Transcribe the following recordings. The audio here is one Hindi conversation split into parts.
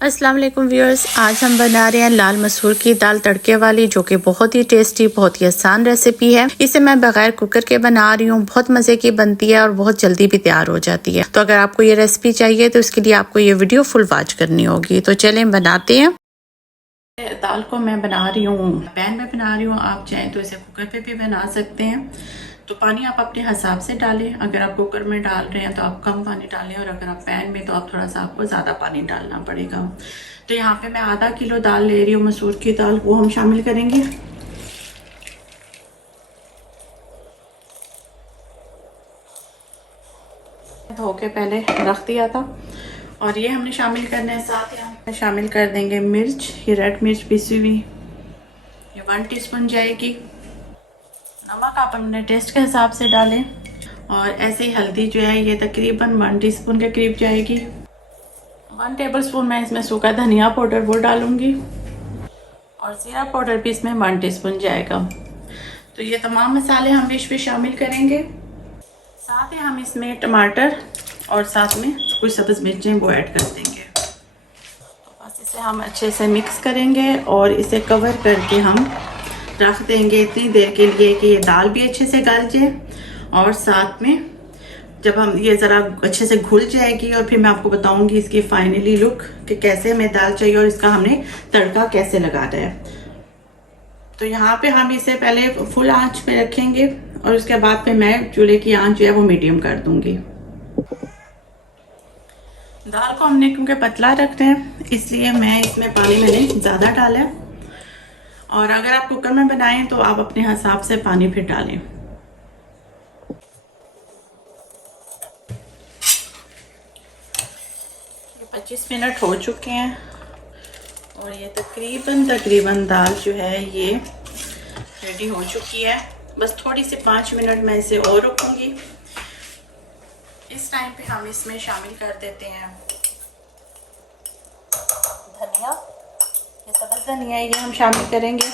अस्सलाम वालेकुम व्यूअर्स, आज हम बना रहे हैं लाल मसूर की दाल तड़के वाली, जो कि बहुत ही टेस्टी, बहुत ही आसान रेसिपी है। इसे मैं बगैर कुकर के बना रही हूँ। बहुत मजे की बनती है और बहुत जल्दी भी तैयार हो जाती है। तो अगर आपको ये रेसिपी चाहिए तो इसके लिए आपको ये वीडियो फुल वॉच करनी होगी। तो चलें बनाते हैं। दाल को मैं बना रही हूँ पैन में बना रही हूँ। आप चाहें तो इसे कुकर पे भी बना सकते हैं। तो पानी आप अपने हिसाब से डालें। अगर आप कुकर में डाल रहे हैं तो आप कम पानी डालें, और अगर आप पैन में तो आप थोड़ा सा आपको ज़्यादा पानी डालना पड़ेगा। तो यहाँ पे मैं आधा किलो दाल ले रही हूँ, मसूर की दाल, वो हम शामिल करेंगे। धो के पहले रख दिया था, और ये हमने शामिल करना है। साथ ही हम शामिल कर देंगे मिर्च, ये रेड मिर्च पिसी हुई, ये 1 टीस्पून जाएगी। नमक आप अपने टेस्ट के हिसाब से डालें। और ऐसे ही हल्दी जो है ये तकरीबन 1 टीस्पून के करीब जाएगी। 1 टेबलस्पून मैं इसमें सूखा धनिया पाउडर वो डालूंगी, और ज़ीरा पाउडर भी इसमें 1 टीस्पून जाएगा। तो ये तमाम मसाले हम डिश पे शामिल करेंगे। साथ ही हम इसमें टमाटर और साथ में कुछ सब्ज़ मिर्चें वो ऐड कर देंगे। तो बस इसे हम अच्छे से मिक्स करेंगे और इसे कवर करके हम रख देंगे इतनी देर के लिए कि ये दाल भी अच्छे से गल जाए, और साथ में जब हम ये ज़रा अच्छे से घुल जाएगी, और फिर मैं आपको बताऊंगी इसकी फाइनली लुक कि कैसे हमें दाल चाहिए और इसका हमने तड़का कैसे लगाना है। तो यहाँ पे हम इसे पहले फुल आंच पे रखेंगे, और उसके बाद फिर मैं चूल्हे की आंच जो है वो मीडियम कर दूंगी। दाल को हमने क्योंकि पतला रखते हैं, इसलिए मैं इसमें पानी मैंने ज़्यादा डाला है। और अगर आप कुकर में बनाएं तो आप अपने हिसाब से पानी फिर डालें। 25 मिनट हो चुके हैं, और ये तकरीबन दाल जो है ये रेडी हो चुकी है। बस थोड़ी सी 5 मिनट मैं इसे और रखूँगी। इस टाइम पे हम इसमें शामिल कर देते हैं धनिया, ये सब्ज़ धनिया ये हम शामिल करेंगे।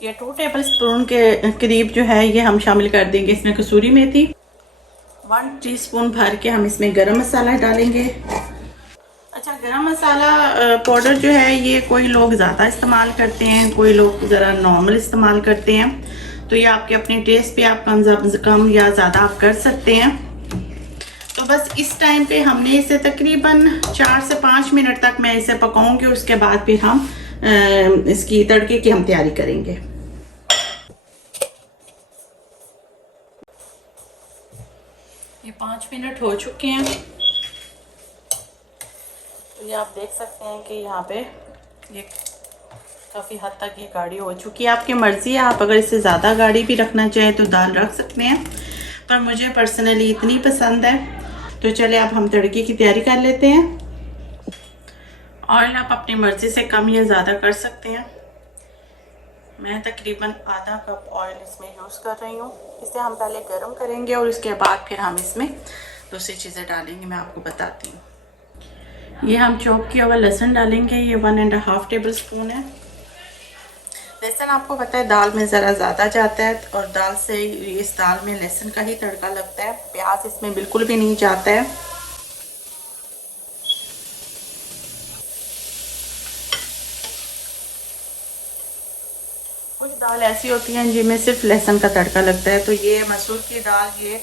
ये 2 टेबलस्पून के करीब जो है ये हम शामिल कर देंगे इसमें कसूरी मेथी। 1 टीस्पून भर के हम इसमें गरम मसाला डालेंगे। अच्छा, गरम मसाला पाउडर जो है ये कोई लोग ज़्यादा इस्तेमाल करते हैं, कोई लोग ज़रा नॉर्मल इस्तेमाल करते हैं। तो ये आपके अपने टेस्ट पे आप कम या ज़्यादा आप कर सकते हैं। तो बस इस टाइम पे हमने इसे तकरीबन 4 से 5 मिनट तक मैं इसे पकाऊंगी, और उसके बाद फिर हम इसकी तड़के की हम तैयारी करेंगे। ये 5 मिनट हो चुके हैं। तो ये आप देख सकते हैं कि यहाँ पे ये काफ़ी हद तक ये गाढ़ी हो चुकी है। आपकी मर्ज़ी है, आप अगर इसे ज़्यादा गाढ़ी भी रखना चाहें तो दाल रख सकते हैं, पर मुझे पर्सनली इतनी पसंद है। तो चले अब हम तड़के की तैयारी कर लेते हैं। ऑयल आप अपनी मर्ज़ी से कम या ज़्यादा कर सकते हैं। मैं तकरीबन आधा कप ऑयल इसमें यूज़ कर रही हूँ। इसे हम पहले गर्म करेंगे और उसके बाद फिर हम इसमें दूसरी चीज़ें डालेंगे, मैं आपको बताती हूँ। ये हम चॉप किया हुआ लहसुन डालेंगे, ये 1.5 टेबलस्पून है। लहसुन आपको पता है दाल में ज़रा ज़्यादा जाता है, और दाल से इस दाल में लहसुन का ही तड़का लगता है। प्याज इसमें बिल्कुल भी नहीं जाता है। कुछ दाल ऐसी होती हैं जिनमें सिर्फ लहसुन का तड़का लगता है। तो ये मसूर की दाल, ये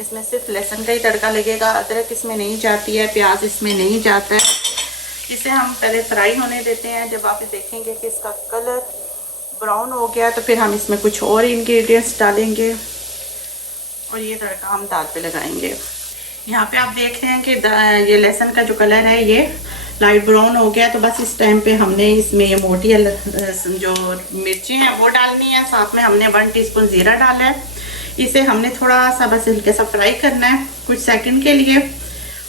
इसमें सिर्फ लहसुन का ही तड़का लगेगा। अदरक इसमें नहीं जाती है, प्याज इसमें नहीं जाता है। इसे हम पहले फ्राई होने देते हैं। जब आप देखेंगे कि इसका कलर ब्राउन हो गया तो फिर हम इसमें कुछ और इंग्रेडिएंट्स डालेंगे, और ये तड़का हम दाल पे लगाएंगे। यहाँ पे आप देख रहे हैं कि ये लहसुन का जो कलर है ये लाइट ब्राउन हो गया। तो बस इस टाइम पे हमने इसमें ये मोटी जो मिर्ची हैं वो डालनी है। साथ में हमने 1 टीस्पून ज़ीरा डाला है। इसे हमने थोड़ा सा बस हल्के सा फ्राई करना है कुछ सेकंड के लिए,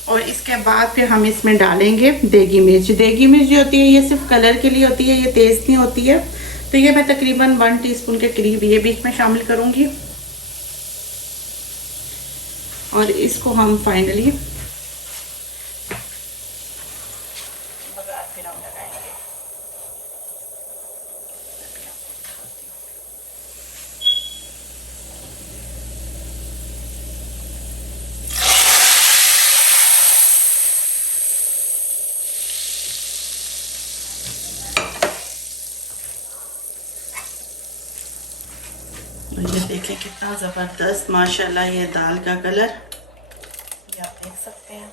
और इसके बाद फिर हम इसमें डालेंगे देगी मिर्च। देगी मिर्च जो होती है ये सिर्फ कलर के लिए होती है, ये तेज़ नहीं होती है। तो ये मैं तकरीबन 1 टीस्पून के करीब ये भी इसमें शामिल करूँगी, और इसको हम फाइनली बघार फिर हम लगाएंगे। ये देखें कितना ज़बरदस्त माशाल्लाह ये दाल का कलर, ये आप देख सकते हैं।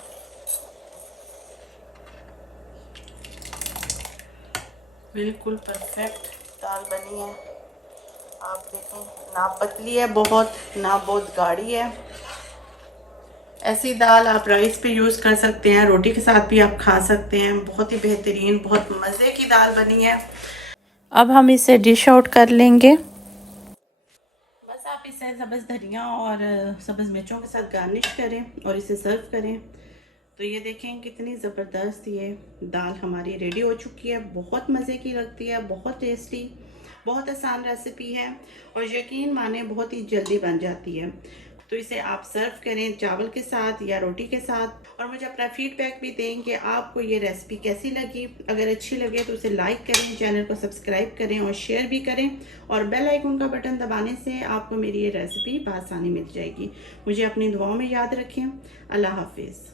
बिल्कुल परफेक्ट दाल बनी है। आप देखें, ना पतली है बहुत, ना बहुत गाढ़ी है। ऐसी दाल आप राइस पे यूज़ कर सकते हैं, रोटी के साथ भी आप खा सकते हैं। बहुत ही बेहतरीन, बहुत मज़े की दाल बनी है। अब हम इसे डिश आउट कर लेंगे। बस आप इसे सब्ज़ धनिया और सब्ज़ मिर्चों के साथ गार्निश करें और इसे सर्व करें। तो ये देखें कितनी ज़बरदस्त ये दाल हमारी रेडी हो चुकी है। बहुत मज़े की लगती है, बहुत टेस्टी, बहुत आसान रेसिपी है और यकीन माने बहुत ही जल्दी बन जाती है। तो इसे आप सर्व करें चावल के साथ या रोटी के साथ और मुझे अपना फीडबैक भी दें कि आपको ये रेसिपी कैसी लगी। अगर अच्छी लगे तो उसे लाइक करें, चैनल को सब्सक्राइब करें और शेयर भी करें और बेल आइकन का बटन दबाने से आपको मेरी ये रेसिपी बआसानी मिल जाएगी। मुझे अपनी दुआओं में याद रखें। अल्लाह हाफिज़।